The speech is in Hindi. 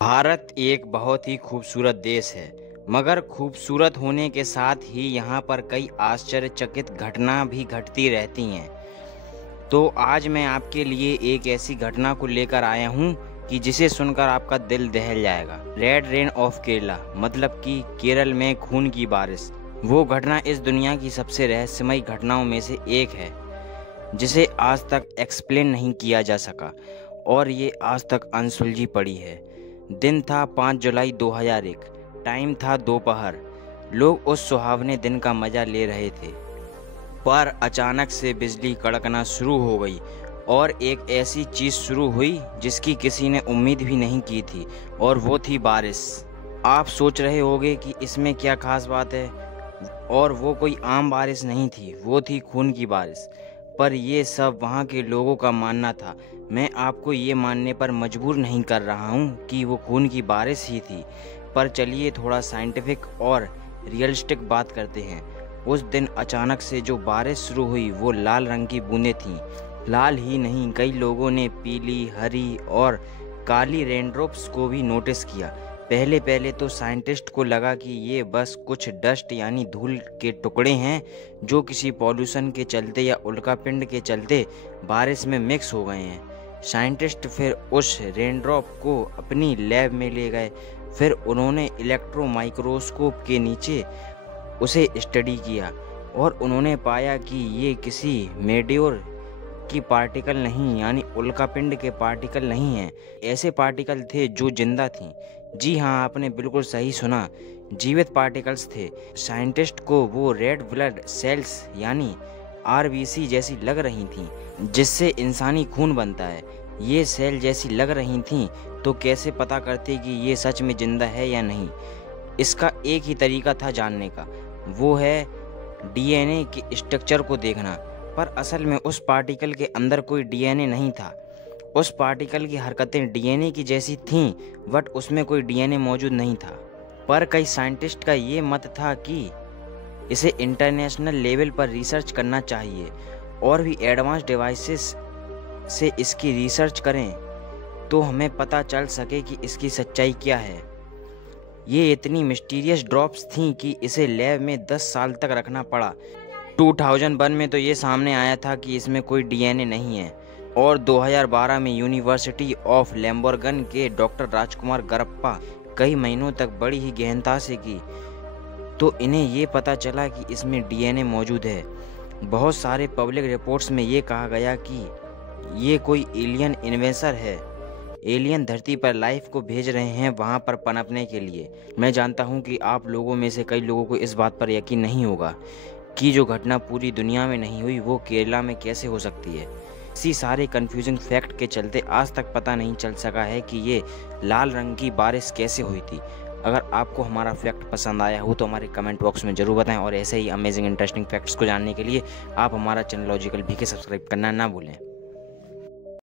भारत एक बहुत ही खूबसूरत देश है, मगर खूबसूरत होने के साथ ही यहाँ पर कई आश्चर्यचकित घटना भी घटती रहती हैं। तो आज मैं आपके लिए एक ऐसी घटना को लेकर आया हूँ कि जिसे सुनकर आपका दिल दहल जाएगा। रेड रेन ऑफ केरला, मतलब कि केरल में खून की बारिश। वो घटना इस दुनिया की सबसे रहस्यमयी घटनाओं में से एक है, जिसे आज तक एक्सप्लेन नहीं किया जा सका और ये आज तक अनसुलझी पड़ी है। दिन था 5 जुलाई 2001। टाइम था दोपहर। लोग उस सुहावने दिन का मजा ले रहे थे, पर अचानक से बिजली कड़कना शुरू हो गई और एक ऐसी चीज शुरू हुई जिसकी किसी ने उम्मीद भी नहीं की थी, और वो थी बारिश। आप सोच रहे होंगे कि इसमें क्या खास बात है, और वो कोई आम बारिश नहीं थी, वो थी खून की बारिश। पर ये सब वहाँ के लोगों का मानना था। मैं आपको ये मानने पर मजबूर नहीं कर रहा हूँ कि वो खून की बारिश ही थी, पर चलिए थोड़ा साइंटिफिक और रियलिस्टिक बात करते हैं। उस दिन अचानक से जो बारिश शुरू हुई वो लाल रंग की बूंदें थीं। लाल ही नहीं, कई लोगों ने पीली, हरी और काली रेनड्रॉप्स को भी नोटिस किया। पहले पहले तो साइंटिस्ट को लगा कि ये बस कुछ डस्ट यानी धूल के टुकड़े हैं जो किसी पॉल्यूशन के चलते या उल्कापिंड के चलते बारिश में मिक्स हो गए हैं। साइंटिस्ट फिर उस रेनड्रॉप को अपनी लैब में ले गए। फिर उन्होंने इलेक्ट्रो माइक्रोस्कोप के नीचे उसे स्टडी किया और उन्होंने पाया कि ये किसी मेडियोर की पार्टिकल नहीं, यानी उल्कापिंड के पार्टिकल नहीं हैं। ऐसे पार्टिकल थे जो जिंदा थीं। जी हाँ, आपने बिल्कुल सही सुना, जीवित पार्टिकल्स थे। साइंटिस्ट को वो रेड ब्लड सेल्स यानी आरबीसी जैसी लग रही थीं, जिससे इंसानी खून बनता है। ये सेल जैसी लग रही थीं, तो कैसे पता करते कि ये सच में जिंदा है या नहीं? इसका एक ही तरीका था जानने का, वो है डीएनए की स्ट्रक्चर को देखना। पर असल में उस पार्टिकल के अंदर कोई डीएनए नहीं था। उस पार्टिकल की हरकतें डीएनए की जैसी थीं, बट उसमें कोई डीएनए मौजूद नहीं था। पर कई साइंटिस्ट का ये मत था कि इसे इंटरनेशनल लेवल पर रिसर्च करना चाहिए और भी एडवांस डिवाइसेस से इसकी रिसर्च करें, तो हमें पता चल सके कि इसकी सच्चाई क्या है। ये इतनी मिस्टीरियस ड्रॉप्स थीं कि इसे लैब में 10 साल तक रखना पड़ा। 2001 में तो ये सामने आया था कि इसमें कोई डीएनए नहीं है, और 2012 में यूनिवर्सिटी ऑफ लैम्बोर्गन के डॉक्टर राजकुमार गरप्पा कई महीनों तक बड़ी ही गहनता से की, तो इन्हें ये पता चला कि इसमें डीएनए मौजूद है। बहुत सारे पब्लिक रिपोर्ट्स में ये कहा गया कि ये कोई एलियन इन्वेंशन है। एलियन धरती पर लाइफ को भेज रहे हैं वहाँ पर पनपने के लिए। मैं जानता हूँ कि आप लोगों में से कई लोगों को इस बात पर यकीन नहीं होगा कि जो घटना पूरी दुनिया में नहीं हुई वो केरला में कैसे हो सकती है। इसी सारे कंफ्यूजिंग फैक्ट के चलते आज तक पता नहीं चल सका है कि ये लाल रंग की बारिश कैसे हुई थी। अगर आपको हमारा फैक्ट पसंद आया हो तो हमारे कमेंट बॉक्स में ज़रूर बताएं, और ऐसे ही अमेजिंग इंटरेस्टिंग फैक्ट्स को जानने के लिए आप हमारा चैनल लॉजिकल भी के सब्सक्राइब करना ना भूलें।